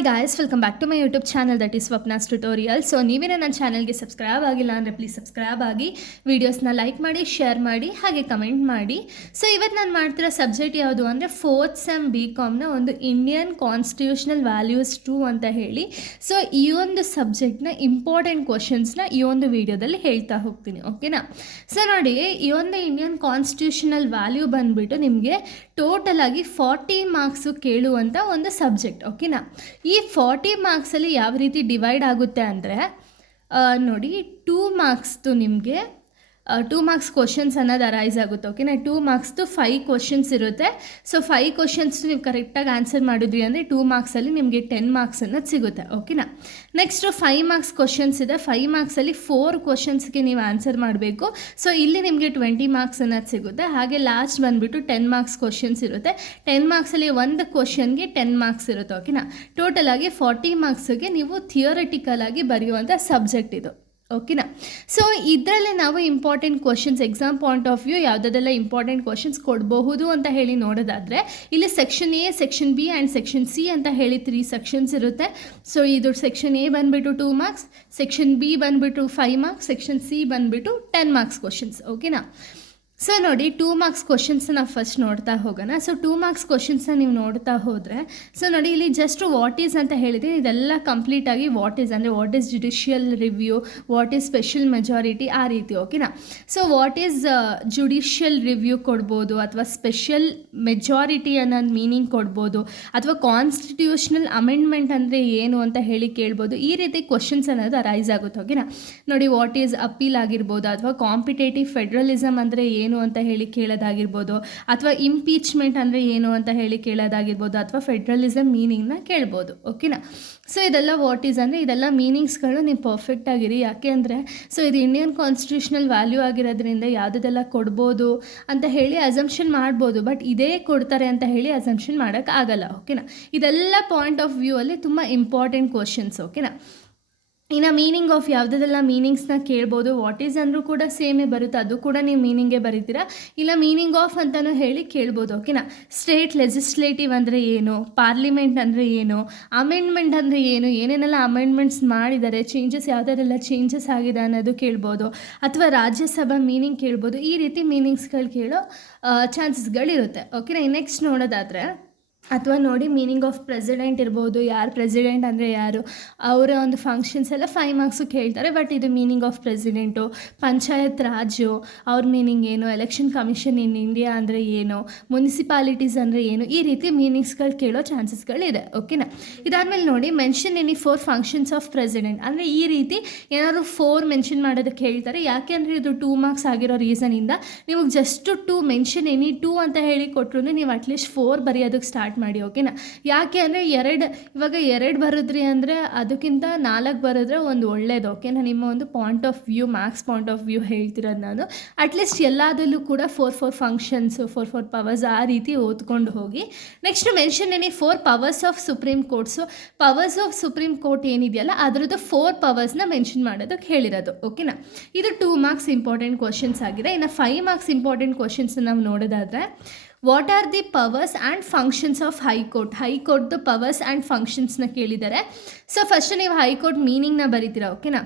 Hi guys, welcome back to my YouTube channel that is Swapna's tutorial. So ನೀವೇನೇ ನನ್ನ ಚಾನಲ್ಗೆ subscribe ಆಗಿಲ್ಲ ಅಂದರೆ ಪ್ಲೀಸ್ ಸಬ್ಸ್ಕ್ರೈಬ್ ಆಗಿ, ವೀಡಿಯೋಸ್ನ ಲೈಕ್ ಮಾಡಿ, ಶೇರ್ ಮಾಡಿ, ಹಾಗೆ ಕಮೆಂಟ್ ಮಾಡಿ. ಸೊ ಇವತ್ತು ನಾನು ಮಾಡ್ತಿರೋ ಸಬ್ಜೆಕ್ಟ್ ಯಾವುದು ಅಂದರೆ 4th ಸೆಮ್ BComನ ಒಂದು ಇಂಡಿಯನ್ ಕಾನ್ಸ್ಟಿಟ್ಯೂಷನಲ್ ವ್ಯಾಲ್ಯೂಸ್ 2 ಅಂತ ಹೇಳಿ. ಸೊ ಈ ಒಂದು ಸಬ್ಜೆಕ್ಟ್ನ ಇಂಪಾರ್ಟೆಂಟ್ ಕ್ವಶನ್ಸ್ನ ಈ ಒಂದು ವಿಡಿಯೋದಲ್ಲಿ ಹೇಳ್ತಾ ಹೋಗ್ತೀನಿ, ಓಕೆನಾ. ಸೊ ನೋಡಿ, ಈ ಒಂದು ಇಂಡಿಯನ್ ಕಾನ್ಸ್ಟಿಟ್ಯೂಷನಲ್ ವ್ಯಾಲ್ಯೂ ಬಂದುಬಿಟ್ಟು ನಿಮಗೆ ಟೋಟಲ್ ಆಗಿ 40 ಮಾರ್ಕ್ಸು ಕೇಳುವಂಥ ಒಂದು ಸಬ್ಜೆಕ್ಟ್, ಓಕೆನಾ. ಈ 40 ಮಾರ್ಕ್ಸಲ್ಲಿ ಯಾವ ರೀತಿ ಡಿವೈಡ್ ಆಗುತ್ತೆ ಅಂದರೆ ನೋಡಿ, 2 ಮಾರ್ಕ್ಸ್ದು ನಿಮಗೆ 2 ಮಾರ್ಕ್ಸ್ ಕ್ವಶನ್ಸ್ ಅನ್ನೋದು ಅರೈಸ್ ಆಗುತ್ತೆ, ಓಕೆನಾ. 2 ಮಾರ್ಕ್ಸ್ದು 5 ಕ್ವಶನ್ಸ್ ಇರುತ್ತೆ. ಸೊ 5 ಕ್ವಶನ್ಸ್ ನೀವು ಕರೆಕ್ಟಾಗಿ ಆನ್ಸರ್ ಮಾಡಿದ್ರಿ ಅಂದರೆ 2 ಮಾರ್ಕ್ಸಲ್ಲಿ ನಿಮಗೆ 10 ಮಾರ್ಕ್ಸ್ ಅನ್ನೋದು ಸಿಗುತ್ತೆ, ಓಕೆನಾ. ನೆಕ್ಸ್ಟು 5 ಮಾರ್ಕ್ಸ್ ಕ್ವಶನ್ಸ್ ಇದೆ. 5 ಮಾರ್ಕ್ಸಲ್ಲಿ 4 ಕ್ವಶನ್ಸ್ಗೆ ನೀವು ಆನ್ಸರ್ ಮಾಡಬೇಕು. ಸೊ ಇಲ್ಲಿ ನಿಮಗೆ 20 ಮಾರ್ಕ್ಸ್ ಅನ್ನೋದು ಸಿಗುತ್ತೆ. ಹಾಗೆ ಲಾಸ್ಟ್ ಬಂದುಬಿಟ್ಟು 10 ಮಾರ್ಕ್ಸ್ ಕ್ವಶನ್ಸ್ ಇರುತ್ತೆ. 10 ಮಾರ್ಕ್ಸಲ್ಲಿ ಒಂದು ಕ್ವಶನ್ಗೆ 10 ಮಾರ್ಕ್ಸ್ ಇರುತ್ತೆ, ಓಕೆನಾ. ಟೋಟಲ್ ಆಗಿ 40 ಮಾರ್ಕ್ಸಿಗೆ ನೀವು ಥಿಯೋರಿಟಿಕಲ್ ಆಗಿ ಬರೆಯುವಂಥ ಸಬ್ಜೆಕ್ಟ್ ಇದು, ಓಕೆನಾ. ಸೊ ಇದರಲ್ಲಿ ನಾವು important questions, exam point of view ಯಾವುದೆಲ್ಲ ಇಂಪಾರ್ಟೆಂಟ್ ಕ್ವಶನ್ಸ್ ಕೊಡಬಹುದು ಅಂತ ಹೇಳಿ ನೋಡೋದಾದರೆ, ಇಲ್ಲಿ section A, section B and section C ಅಂತ ಹೇಳಿ 3 ಸೆಕ್ಷನ್ಸ್ ಇರುತ್ತೆ. ಸೊ ಇದು ಸೆಕ್ಷನ್ ಎ ಬಂದುಬಿಟ್ಟು 2 ಮಾರ್ಕ್ಸ್, ಸೆಕ್ಷನ್ ಬಿ ಬಂದುಬಿಟ್ಟು 5 ಮಾರ್ಕ್ಸ್, ಸೆಕ್ಷನ್ ಸಿ ಬಂದುಬಿಟ್ಟು 10 ಮಾರ್ಕ್ಸ್ ಕ್ವಶನ್ಸ್, ಓಕೆನಾ. ಸೊ ನೋಡಿ, 2 ಮಾರ್ಕ್ಸ್ ಕ್ವಶನ್ಸ್ನ ನಾವು ಫಸ್ಟ್ ನೋಡ್ತಾ ಹೋಗೋಣ. ಸೊ 2 ಮಾರ್ಕ್ಸ್ ಕ್ವಶನ್ಸ್ನ ನೀವು ನೋಡ್ತಾ ಹೋದರೆ, ಸೊ ನೋಡಿ ಇಲ್ಲಿ ಜಸ್ಟ್ ವಾಟ್ ಈಸ್ ಅಂತ ಹೇಳಿದೆ, ಇದೆಲ್ಲ ಕಂಪ್ಲೀಟಾಗಿ ವಾಟ್ ಈಸ್ ಅಂದರೆ what is judicial review, what is special majority, ಆ ರೀತಿ, ಓಕೆನಾ. So what is judicial review ಕೊಡ್ಬೋದು, ಅಥವಾ ಸ್ಪೆಷಲ್ ಮೆಜಾರಿಟಿ ಅನ್ನೋದು ಮೀನಿಂಗ್ ಕೊಡ್ಬೋದು, ಅಥವಾ ಕಾನ್ಸ್ಟಿಟ್ಯೂಷನಲ್ ಅಮೆಂಡ್ಮೆಂಟ್ ಅಂದರೆ ಏನು ಅಂತ ಹೇಳಿ ಕೇಳ್ಬೋದು. ಈ ರೀತಿ ಕ್ವಶನ್ಸ್ ಅನ್ನೋದು ಅರೈಸ್ ಆಗುತ್ತೆ, ಓಕೆನಾ. ನೋಡಿ, ವಾಟ್ ಈಸ್ ಅಪೀಲ್ ಆಗಿರ್ಬೋದು, ಅಥವಾ ಕಾಂಪಿಟೇಟಿವ್ ಫೆಡ್ರಲಿಸಮ್ ಅಂದರೆ ಏನು ಅಂತ ಹೇಳಿ ಕೇಳೋದಾಗಿರ್ಬೋದು, ಅಥವಾ ಇಂಪೀಚ್ಮೆಂಟ್ ಅಂದರೆ ಏನು ಅಂತ ಹೇಳಿ ಕೇಳೋದಾಗಿರ್ಬೋದು, ಅಥವಾ ಫೆಡ್ರಲಿಸಮ್ ಮೀನಿಂಗ್ನ ಕೇಳ್ಬೋದು, ಓಕೆನಾ. ಸೊ ಇದೆಲ್ಲ ವಾಟ್ ಈಸ್ ಅಂದರೆ ಇದೆಲ್ಲ ಮೀನಿಂಗ್ಸ್ಗಳು ನೀವು ಪರ್ಫೆಕ್ಟಾಗಿರಿ. ಯಾಕೆ ಅಂದರೆ ಸೊ ಇದು ಇಂಡಿಯನ್ ಕಾನ್ಸ್ಟಿಟ್ಯೂಷನಲ್ ವ್ಯಾಲ್ಯೂ ಆಗಿರೋದ್ರಿಂದ ಯಾವುದೆಲ್ಲ ಕೊಡ್ಬೋದು ಅಂತ ಹೇಳಿ ಅಸಂಪ್ಷನ್ ಮಾಡ್ಬೋದು, ಬಟ್ ಇದೇ ಕೊಡ್ತಾರೆ ಅಂತ ಹೇಳಿ ಅಸಂಪ್ಷನ್ ಮಾಡೋಕ್ಕಾಗಲ್ಲ, ಓಕೆನಾ. ಇದೆಲ್ಲ ಪಾಯಿಂಟ್ ಆಫ್ ವ್ಯೂ ಅಲ್ಲಿ ತುಂಬ ಇಂಪಾರ್ಟೆಂಟ್ ಕ್ವಶನ್ಸ್, ಓಕೆನಾ. ಇನ್ನು ಮೀನಿಂಗ್ ಆಫ್ ಯಾವುದೆಲ್ಲ ಮೀನಿಂಗ್ಸ್ನ ಕೇಳ್ಬೋದು. ವಾಟ್ ಈಸ್ ಅಂದರೂ ಕೂಡ ಸೇಮೇ ಬರುತ್ತೆ, ಅದು ಕೂಡ ನೀವು ಮೀನಿಂಗೇ ಬರೀತೀರಾ. ಇಲ್ಲ ಮೀನಿಂಗ್ ಆಫ್ ಅಂತಲೂ ಹೇಳಿ ಕೇಳ್ಬೋದು, ಓಕೆನಾ. ಸ್ಟೇಟ್ ಲೆಜಿಸ್ಲೇಟಿವ್ ಅಂದರೆ ಏನು, ಪಾರ್ಲಿಮೆಂಟ್ ಅಂದರೆ ಏನು, ಅಮೆಂಡ್ಮೆಂಟ್ ಅಂದರೆ ಏನು, ಏನೇನೆಲ್ಲ ಅಮೆಂಡ್ಮೆಂಟ್ಸ್ ಮಾಡಿದ್ದಾರೆ, ಚೇಂಜಸ್ ಯಾವುದರೆಲ್ಲ ಚೇಂಜಸ್ ಆಗಿದೆ ಅನ್ನೋದು ಕೇಳ್ಬೋದು, ಅಥವಾ ರಾಜ್ಯಸಭಾ ಮೀನಿಂಗ್ ಕೇಳ್ಬೋದು. ಈ ರೀತಿ ಮೀನಿಂಗ್ಸ್ಗಳು ಕೇಳೋ ಚಾನ್ಸಸ್ಗಳಿರುತ್ತೆ, ಓಕೆನಾ. ನೆಕ್ಸ್ಟ್ ನೋಡೋದಾದರೆ, ಅಥವಾ ನೋಡಿ, ಮೀನಿಂಗ್ ಆಫ್ ಪ್ರೆಸಿಡೆಂಟ್ ಇರ್ಬೋದು, ಯಾರು ಪ್ರೆಸಿಡೆಂಟ್ ಅಂದರೆ ಯಾರು, ಅವರ ಒಂದು ಫಂಕ್ಷನ್ಸ್ ಎಲ್ಲ 5 ಮಾರ್ಕ್ಸು ಕೇಳ್ತಾರೆ. ಬಟ್ ಇದು meaning of president, panchayat Raju ಅವ್ರ ಮೀನಿಂಗ್ ಏನು, ಎಲೆಕ್ಷನ್ ಕಮಿಷನ್ ಇನ್ ಇಂಡಿಯಾ ಅಂದರೆ ಏನು, ಮುನ್ಸಿಪಾಲಿಟೀಸ್ ಅಂದರೆ ಏನು, ಈ ರೀತಿ ಮೀನಿಂಗ್ಸ್ಗಳು ಕೇಳೋ ಚಾನ್ಸಸ್ಗಳಿದೆ, ಓಕೆನಾ. ಇದಾದಮೇಲೆ ನೋಡಿ, mention any 4 functions of president ಅಂದರೆ ಈ ರೀತಿ ಏನಾದರೂ 4 ಮೆನ್ಷನ್ ಮಾಡೋದಕ್ಕೆ ಹೇಳ್ತಾರೆ. ಯಾಕೆ ಅಂದರೆ ಇದು 2 ಮಾರ್ಕ್ಸ್ ಆಗಿರೋ ರೀಸನಿಂದ ನಿಮಗೆ ಜಸ್ಟ್ 2 ಮೆನ್ಷನ್ ಎನಿ 2 ಅಂತ ಹೇಳಿ ಕೊಟ್ಟರು ನೀವು ಅಟ್ಲೀಸ್ಟ್ 4 ಬರೆಯೋದಕ್ಕೆ ಸ್ಟಾರ್ಟ್ ಮಾಡಿ, ಓಕೆನಾ. ಯಾಕೆ ಅಂದರೆ ಇವಾಗ 2 ಬರೆದ್ರಿ ಅಂದರೆ ಅದಕ್ಕಿಂತ 4 ಬರೆದ್ರೆ ಒಂದು ಒಳ್ಳೇದು, ಓಕೆನಾ. ನಿಮ್ಮ ಒಂದು point of view, Max point of view ಹೇಳ್ತಿರೋದು ನಾನು. ಅಟ್ಲೀಸ್ಟ್ ಎಲ್ಲದಲ್ಲೂ ಕೂಡ 4 ಫಂಕ್ಷನ್ಸು, 4 ಪವರ್ಸ್ ಆ ರೀತಿ ಓದ್ಕೊಂಡು ಹೋಗಿ. Next mention any 4 powers of supreme courts. Powers of supreme court ಏನಿದೆಯಲ್ಲ ಅದರದ್ದು 4 ಪವರ್ಸ್ನ ಮೆನ್ಷನ್ ಮಾಡೋದಕ್ಕೆ ಹೇಳಿರೋದು, ಓಕೆನಾ. ಇದು 2 ಮಾರ್ಕ್ಸ್ ಇಂಪಾರ್ಟೆಂಟ್ ಕ್ವಶನ್ಸ್ ಆಗಿದೆ. ಇನ್ನು 5 ಮಾರ್ಕ್ಸ್ ಇಂಪಾರ್ಟೆಂಟ್ ಕ್ವಶನ್ಸ್ ನಾವು ನೋಡೋದಾದರೆ, what are the powers and functions of high court. ಹೈಕೋರ್ಟ್ದು ಪವರ್ಸ್ ಆ್ಯಂಡ್ ಫಂಕ್ಷನ್ಸ್ನ ಕೇಳಿದ್ದಾರೆ. ಸೊ ಫಸ್ಟ್ ನೀವು ಹೈಕೋರ್ಟ್ ಮೀನಿಂಗ್ನ ಬರೀತೀರಾ, ಓಕೆನಾ.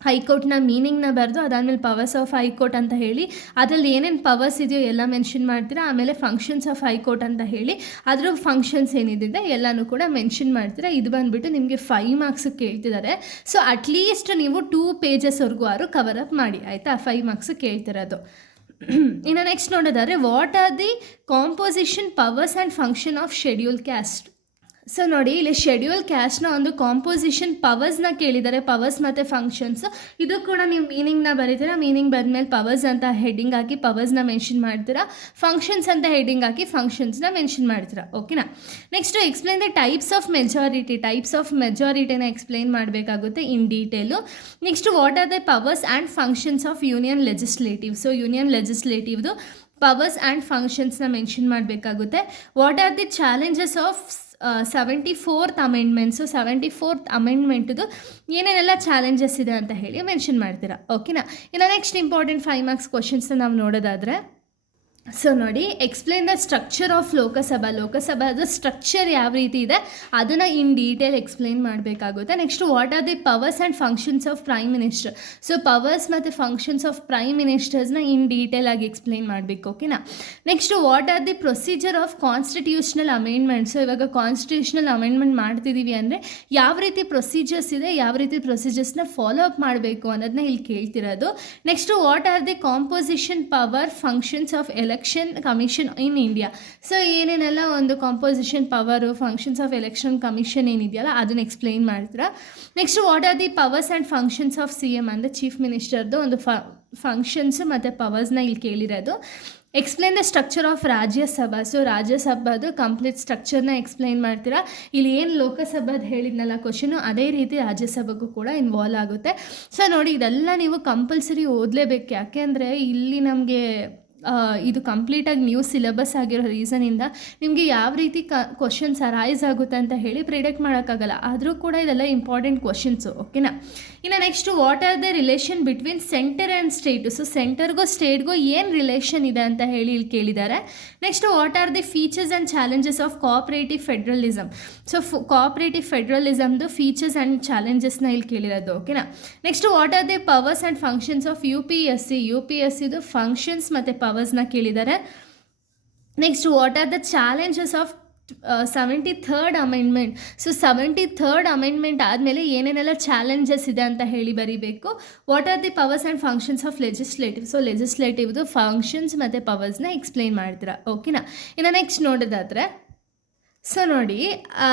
ಹೈಕೋರ್ಟ್ನ ಮೀನಿಂಗ್ನ ಬರೆದು ಅದಾದಮೇಲೆ ಪವರ್ಸ್ ಆಫ್ ಹೈಕೋರ್ಟ್ ಅಂತ ಹೇಳಿ ಅದರಲ್ಲಿ ಏನೇನು ಪವರ್ಸ್ ಇದೆಯೋ ಎಲ್ಲ ಮೆನ್ಷನ್ ಮಾಡ್ತೀರಾ. ಆಮೇಲೆ ಫಂಕ್ಷನ್ಸ್ ಆಫ್ ಹೈಕೋರ್ಟ್ ಅಂತ ಹೇಳಿ ಅದರ ಫಂಕ್ಷನ್ಸ್ ಏನಿದೆ ಎಲ್ಲನೂ ಕೂಡ ಮೆನ್ಷನ್ ಮಾಡ್ತೀರಾ. ಇದು ಬಂದುಬಿಟ್ಟು ನಿಮಗೆ 5 ಮಾರ್ಕ್ಸ್ ಕೇಳ್ತಿದ್ದಾರೆ. ಸೊ ಅಟ್ಲೀಸ್ಟ್ ನೀವು 2 ಪೇಜಸ್ವರೆಗೂ ಕವರ್ ಅಪ್ ಮಾಡಿ, ಆಯಿತಾ. 5 ಮಾರ್ಕ್ಸ್ ಕೇಳ್ತಿರೋದು. ಇನ್ನು ನೆಕ್ಸ್ಟ್ ನೋಡೋದಾದರೆ, what are the composition, powers and function of schedule caste. So ನೋಡಿ, ಇಲ್ಲಿ ಶೆಡ್ಯೂಲ್ ಕ್ಯಾಸ್ಟ್ನ ಒಂದು ಕಾಂಪೋಸಿಷನ್ ಪವರ್ಸ್ನ ಕೇಳಿದ್ದಾರೆ, ಪವರ್ಸ್ ಮತ್ತು ಫಂಕ್ಷನ್ಸ್. ಇದು ಕೂಡ ನೀವು ಮೀನಿಂಗ್ನ ಬರೀತೀರಾ. ಮೀನಿಂಗ್ ಬಂದಮೇಲೆ ಪವರ್ಸ್ ಅಂತ ಹೆಡ್ಡಿಂಗ್ ಹಾಕಿ ಪವರ್ಸ್ನ ಮೆನ್ಷನ್ ಮಾಡ್ತೀರಾ, ಫಂಕ್ಷನ್ಸ್ ಅಂತ ಹೆಡ್ಡಿಂಗ್ ಹಾಕಿ ಫಂಕ್ಷನ್ಸ್ನ ಮೆನ್ಷನ್ ಮಾಡ್ತೀರಾ, ಓಕೆನಾ. Next explain the types of majority. Types of ಮೆಜಾರಿಟಿನ ಎಕ್ಸ್ಪ್ಲೇನ್ ಮಾಡಬೇಕಾಗುತ್ತೆ in detail. Next what are the powers and functions of union legislative. So union ಲೆಜಿಸ್ಲೇಟಿವ್ದು ಪವರ್ಸ್ ಆ್ಯಂಡ್ ಫಂಕ್ಷನ್ಸ್ನ ಮೆನ್ಷನ್ ಮಾಡಬೇಕಾಗುತ್ತೆ. What are the challenges of 74th amendments. 74th ಅಮೆಂಡ್ಮೆಂಟ್ದು ಏನೇನೆಲ್ಲ challenges ಇದೆ ಅಂತ ಹೇಳಿ ಮೆನ್ಷನ್ ಮಾಡ್ತೀರಾ, ಓಕೆನಾ. ಇನ್ನು ನೆಕ್ಸ್ಟ್ ಇಂಪಾರ್ಟೆಂಟ್ 5 ಮಾರ್ಕ್ಸ್ ಕ್ವಶನ್ಸ್ನ ನಾವು ನೋಡೋದಾದರೆ, ಸೊ ನೋಡಿ, ಎಕ್ಸ್ಪ್ಲೇನ್ ದ ಸ್ಟ್ರಕ್ಚರ್ ಆಫ್ ಲೋಕಸಭಾದ ಸ್ಟ್ರಕ್ಚರ್ ಯಾವ ರೀತಿ ಇದೆ ಅದನ್ನು ಇನ್ ಡೀಟೇಲ್ ಎಕ್ಸ್ಪ್ಲೇನ್ ಮಾಡಬೇಕಾಗುತ್ತೆ. Next, what are the powers and functions of prime minister. So powers ಮತ್ತು ಫಂಕ್ಷನ್ಸ್ ಆಫ್ ಪ್ರೈಮ್ ಮಿನಿಸ್ಟರ್ಸ್ನ ಇನ್ ಡೀಟೇಲ್ ಆಗಿ ಎಕ್ಸ್ಪ್ಲೇನ್ ಮಾಡಬೇಕು. ಓಕೆನಾ. Next, what are the procedure of constitutional amendment. So ಇವಾಗ ಕಾನ್ಸ್ಟಿಟ್ಯೂಷನಲ್ ಅಮೆಂಡ್ಮೆಂಟ್ ಮಾಡ್ತಿದ್ದೀವಿ ಅಂದರೆ ಯಾವ ರೀತಿ ಪ್ರೊಸೀಜರ್ಸ್ ಇದೆ, ಯಾವ ರೀತಿ ಪ್ರೊಸೀಜರ್ಸ್ನ ಫಾಲೋ ಅಪ್ ಮಾಡಬೇಕು ಅನ್ನೋದನ್ನ ಇಲ್ಲಿ ಕೇಳ್ತಿರೋದು. Next, what are the composition power functions of election commission in India. So ಏನೇನೆಲ್ಲ ಒಂದು composition power functions of election commission ಏನಿದೆಯಲ್ಲ ಅದನ್ನು ಎಕ್ಸ್ಪ್ಲೈನ್ ಮಾಡ್ತೀರಾ. Next, what are the powers and functions of CM ಅಂದರೆ ಚೀಫ್ ಮಿನಿಸ್ಟರ್ದು ಒಂದು ಫಂಕ್ಷನ್ಸು ಮತ್ತು ಪವರ್ಸ್ನ ಇಲ್ಲಿ ಕೇಳಿರೋದು. Explain the structure of Rajya Sabha. So ರಾಜ್ಯಸಭಾದು ಕಂಪ್ಲೀಟ್ ಸ್ಟ್ರಕ್ಚರ್ನ ಎಕ್ಸ್ಪ್ಲೈನ್ ಮಾಡ್ತೀರಾ. ಇಲ್ಲಿ ಏನು ಲೋಕಸಭಾದ ಹೇಳಿದ್ನಲ್ಲ ಕ್ವಶನು, ಅದೇ ರೀತಿ ರಾಜ್ಯಸಭೆಗೂ ಕೂಡ ಇನ್ವಾಲ್ವ್ ಆಗುತ್ತೆ. ಸೊ ನೋಡಿ, ಇದೆಲ್ಲ ನೀವು ಕಂಪಲ್ಸರಿ ಓದಲೇಬೇಕು. ಯಾಕೆ ಅಂದರೆ ಇಲ್ಲಿ ನಮಗೆ ಇದು ಕಂಪ್ಲೀಟಾಗಿ ನ್ಯೂ ಸಿಲೆಬಸ್ ಆಗಿರೋ ರೀಸನಿಂದ ನಿಮಗೆ ಯಾವ ರೀತಿ ಕ್ವಶನ್ಸ್ ಅರೈಸ್ ಆಗುತ್ತೆ ಅಂತ ಹೇಳಿ ಪ್ರಿಡಿಕ್ಟ್ ಮಾಡೋಕ್ಕಾಗಲ್ಲ. ಆದರೂ ಕೂಡ ಇದೆಲ್ಲ ಇಂಪಾರ್ಟೆಂಟ್ ಕ್ವಶನ್ಸು. ಓಕೆನಾ. ಇನ್ನು next, what are the relation between centre and state. So ಸೆಂಟರ್ಗೂ ಸ್ಟೇಟ್ಗೂ ಏನು ರಿಲೇಷನ್ ಇದೆ ಅಂತ ಹೇಳಿ ಇಲ್ಲಿ ಕೇಳಿದ್ದಾರೆ. Next, what are the features and challenges of cooperative federalism. So cooperative ಫೆಡ್ರಲಿಸಮ್ದು ಫೀಚರ್ಸ್ ಆ್ಯಂಡ್ ಚಾಲೆಂಜಸ್ನ ಇಲ್ಲಿ ಕೇಳಿರೋದು. ಓಕೆನಾ. Next, what are the powers and functions of UPSCದು ಫಂಕ್ಷನ್ಸ್ ಮತ್ತು ಪವರ್ಸ್ನ ಕೇಳಿದ್ದಾರೆ. Next, what are the challenges of 73rd amendment. So 73rd amendment ಆದಮೇಲೆ ಏನೇನೆಲ್ಲ ಚಾಲೆಂಜಸ್ ಇದೆ ಅಂತ ಹೇಳಿ ಬರೀಬೇಕು. What are the powers and functions of legislative. So ಲೆಜಿಸ್ಲೇಟಿವ್ದು ಫಂಕ್ಷನ್ಸ್ ಮತ್ತು ಪವರ್ಸ್ನ ಎಕ್ಸ್ಪ್ಲೈನ್ ಮಾಡ್ತೀರಾ. ಓಕೆನಾ. ಇನ್ನು ನೆಕ್ಸ್ಟ್ ನೋಡೋದಾದರೆ, ಸೊ ನೋಡಿ,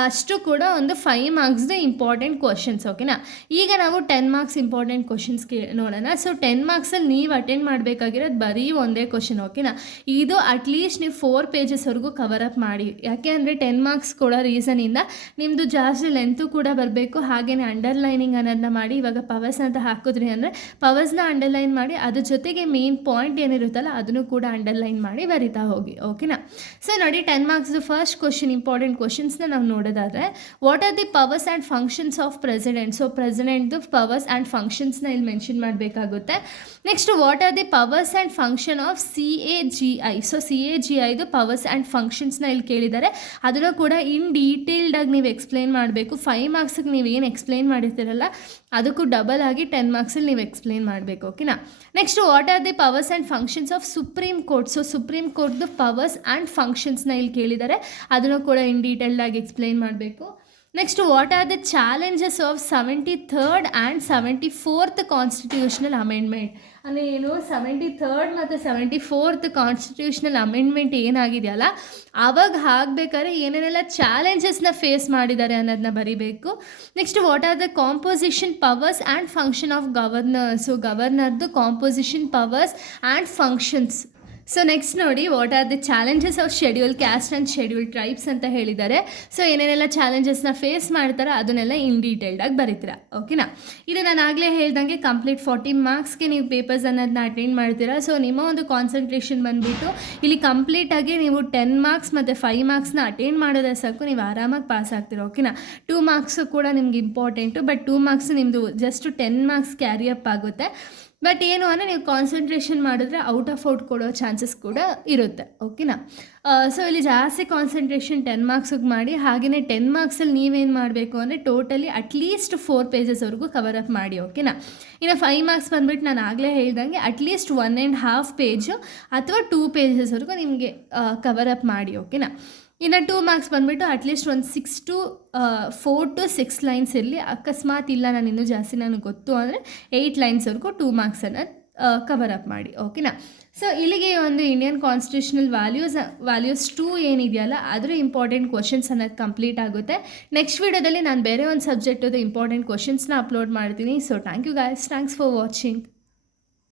ಅಷ್ಟು ಕೂಡ ಒಂದು 5 ಮಾರ್ಕ್ಸ್ದು ಇಂಪಾರ್ಟೆಂಟ್ ಕ್ವಶನ್ಸ್. ಓಕೆನಾ. ಈಗ ನಾವು 10 ಮಾರ್ಕ್ಸ್ ಇಂಪಾರ್ಟೆಂಟ್ ಕ್ವಶನ್ಸ್ ನೋಡೋಣ. ಸೊ 10 ಮಾರ್ಕ್ಸಲ್ಲಿ ನೀವು ಅಟೆಂಡ್ ಮಾಡಬೇಕಾಗಿರೋದು ಬರೀ ಒಂದೇ ಕ್ವಶನ್. ಓಕೆನಾ. ಇದು ಅಟ್ಲೀಸ್ಟ್ ನೀವು 4 ಪೇಜಸ್ವರೆಗೂ ಕವರ್ ಅಪ್ ಮಾಡಿ. ಯಾಕೆ ಅಂದರೆ 10 ಮಾರ್ಕ್ಸ್ ಕೊಡೋ ರೀಸನಿಂದ ನಿಮ್ಮದು ಜಾಸ್ತಿ ಲೆಂತು ಕೂಡ ಬರಬೇಕು. ಹಾಗೆಯೇ ಅಂಡರ್ಲೈನಿಂಗ್ ಅನ್ನೋದನ್ನ ಮಾಡಿ. ಇವಾಗ ಪವರ್ಸ್ ಅಂತ ಹಾಕಿದ್ರಿ ಅಂದರೆ ಪವರ್ಸ್ನ ಅಂಡರ್ಲೈನ್ ಮಾಡಿ, ಅದ್ರ ಜೊತೆಗೆ ಮೇನ್ ಪಾಯಿಂಟ್ ಏನಿರುತ್ತಲ್ಲ ಅದನ್ನು ಕೂಡ ಅಂಡರ್ಲೈನ್ ಮಾಡಿ ಬರಿತಾ ಹೋಗಿ. ಓಕೆನಾ. ಸೊ ನೋಡಿ, 10 ಮಾರ್ಕ್ಸ್ದು ಫಸ್ಟ್ ಕ್ವಶನ್ ಇಂಪಾರ್ಟೆಂಟ್ ಕ್ವಶನ್ಸ್ನ ನಾವು ನೋಡೋದಾದರೆ, what are the powers and functions of president. So ಪ್ರೆಸಿಡೆಂಟ್ದು ಪವರ್ಸ್ ಆ್ಯಂಡ್ ಫಂಕ್ಷನ್ಸ್ನ ಇಲ್ಲಿ ಮೆನ್ಷನ್ ಮಾಡಬೇಕಾಗುತ್ತೆ. Next, what are the powers and function of CAGI. So CAGIದು ಪವರ್ಸ್ ಆ್ಯಂಡ್ ಫಂಕ್ಷನ್ಸ್ನ ಇಲ್ಲಿ ಕೇಳಿದ್ದಾರೆ. ಅದನ್ನು ಕೂಡ ಇನ್ ಡೀಟೇಲ್ಡಾಗಿ ನೀವು ಎಕ್ಸ್ಪ್ಲೈನ್ ಮಾಡಬೇಕು. 5 ಮಾರ್ಕ್ಸಿಗೆ ನೀವು ಏನು ಎಕ್ಸ್ಪ್ಲೈನ್ ಮಾಡಿರ್ತೀರಲ್ಲ ಅದಕ್ಕೂ ಡಬಲ್ ಆಗಿ 10 ಮಾರ್ಕ್ಸಲ್ಲಿ ನೀವು ಎಕ್ಸ್ಪ್ಲೈನ್ ಮಾಡಬೇಕು. ಓಕೆನಾ. Next, what are the powers and functions of supreme court. So supreme ಕೋರ್ಟ್ದು ಪವರ್ಸ್ ಆ್ಯಂಡ್ ಫಂಕ್ಷನ್ಸ್ನ ಇಲ್ಲಿ ಕೇಳಿದ್ದಾರೆ. ಅದನ್ನು ಕೂಡ ಇನ್ ಡೀಟೇಲ್ಡಾಗಿ ಎಕ್ಸ್ಪ್ಲೈನ್ ಮಾಡಬೇಕು. Next, what are the challenges of 73rd and 74th constitutional amendment. ಅಂದರೆ ಏನು, 73rd ಮತ್ತು 74th ಕಾನ್ಸ್ಟಿಟ್ಯೂಷನಲ್ ಅಮೆಂಡ್ಮೆಂಟ್ ಏನಾಗಿದೆಯಲ್ಲ ಆವಾಗ ಆಗಬೇಕಾದ್ರೆ ಏನೇನೆಲ್ಲ ಚಾಲೆಂಜಸ್ನ ಫೇಸ್ ಮಾಡಿದ್ದಾರೆ ಅನ್ನೋದನ್ನ ಬರಿಬೇಕು. Next, what are the composition powers and function of governor. So ಗವರ್ನರ್ದು composition powers and functions. So next ನೋಡಿ, what are the challenges of schedule caste and schedule tribes ಅಂತ ಹೇಳಿದ್ದಾರೆ. ಸೊ ಏನೇನೆಲ್ಲ ಚಾಲೆಂಜಸ್ನ ಫೇಸ್ ಮಾಡ್ತಾರೆ ಅದನ್ನೆಲ್ಲ ಇನ್ ಡೀಟೇಲ್ಡಾಗಿ ಬರೀತೀರಾ. ಓಕೆನಾ. ಇದು ನಾನು ಆಗಲೇ ಹೇಳ್ದಂಗೆ ಕಂಪ್ಲೀಟ್ 40 ಮಾರ್ಕ್ಸ್ಗೆ ನೀವು ಪೇಪರ್ಸ್ ಅನ್ನೋದನ್ನ ಅಟೆಂಡ್ ಮಾಡ್ತೀರಾ. ಸೊ ನಿಮ್ಮ ಒಂದು ಕಾನ್ಸಂಟ್ರೇಷನ್ ಬಂದುಬಿಟ್ಟು ಇಲ್ಲಿ ಕಂಪ್ಲೀಟಾಗಿ ನೀವು 10 ಮಾರ್ಕ್ಸ್ ಮತ್ತು 5 ಮಾರ್ಕ್ಸ್ನ ಅಟೆಂಡ್ ಮಾಡೋದೇ ಸಾಕು, ನೀವು ಆರಾಮಾಗಿ ಪಾಸ್ ಆಗ್ತೀರಾ. ಓಕೆನಾ. 2 ಮಾರ್ಕ್ಸು ಕೂಡ ನಿಮ್ಗೆ ಇಂಪಾರ್ಟೆಂಟು. ಬಟ್ 2 ಮಾರ್ಕ್ಸ್ ನಿಮ್ಮದು ಜಸ್ಟ್ 10 ಮಾರ್ಕ್ಸ್ ಕ್ಯಾರಿ ಅಪ್ ಆಗುತ್ತೆ. ಬಟ್ ಏನು ಅಂದರೆ ನೀವು ಕಾನ್ಸಂಟ್ರೇಷನ್ ಮಾಡಿದ್ರೆ ಔಟ್ ಕೊಡೋ ಚಾನ್ಸಸ್ ಕೂಡ ಇರುತ್ತೆ. ಓಕೆನಾ. ಸೊ ಇಲ್ಲಿ ಜಾಸ್ತಿ ಕಾನ್ಸಂಟ್ರೇಷನ್ 10 ಮಾರ್ಕ್ಸಿಗೆ ಮಾಡಿ. ಹಾಗೆಯೇ 10 ಮಾರ್ಕ್ಸಲ್ಲಿ ನೀವೇನು ಮಾಡಬೇಕು ಅಂದರೆ ಟೋಟಲಿ ಅಟ್ಲೀಸ್ಟ್ 4 ಪೇಜಸ್ವರೆಗೂ ಕವರ್ ಅಪ್ ಮಾಡಿ. ಓಕೆನಾ. ಇನ್ನು 5 ಮಾರ್ಕ್ಸ್ ಬಂದುಬಿಟ್ಟು ನಾನು ಆಗಲೇ ಹೇಳ್ದಂಗೆ ಅಟ್ಲೀಸ್ಟ್ 1.5 ಪೇಜು ಅಥವಾ 2 ಪೇಜಸ್ವರೆಗೂ ನಿಮಗೆ ಕವರ್ ಅಪ್ ಮಾಡಿ. ಓಕೆನಾ. ಇನ್ನು 2 ಮಾರ್ಕ್ಸ್ ಬಂದುಬಿಟ್ಟು ಅಟ್ಲೀಸ್ಟ್ ಒಂದು 4 to 6 ಲೈನ್ಸ್ ಇರಲಿ. ಅಕಸ್ಮಾತ್ ಇಲ್ಲ ನಾನು ಇನ್ನೂ ಜಾಸ್ತಿ ನನಗೆ ಗೊತ್ತು ಅಂದರೆ 8 ಲೈನ್ಸ್ವರೆಗೂ 2 ಮಾರ್ಕ್ಸನ್ನು ಕವರ್ ಅಪ್ ಮಾಡಿ. ಓಕೆನಾ. ಸೊ ಇಲ್ಲಿಗೆ ಒಂದು ಇಂಡಿಯನ್ ಕಾನ್ಸ್ಟಿಟ್ಯೂಷನಲ್ ವ್ಯಾಲ್ಯೂಸ್ 2 ಏನಿದೆಯಲ್ಲ ಅದರ ಇಂಪಾರ್ಟೆಂಟ್ ಕ್ವಶನ್ಸ್ ಅನ್ನೋದು ಕಂಪ್ಲೀಟ್ ಆಗುತ್ತೆ. ನೆಕ್ಸ್ಟ್ ವೀಡಿಯೋದಲ್ಲಿ ನಾನು ಬೇರೆ ಒಂದು ಸಬ್ಜೆಕ್ಟದು ಇಂಪಾರ್ಟೆಂಟ್ ಕ್ವಶನ್ಸ್ನ ಅಪ್ಲೋಡ್ ಮಾಡ್ತೀನಿ. So thank you guys, thanks for watching.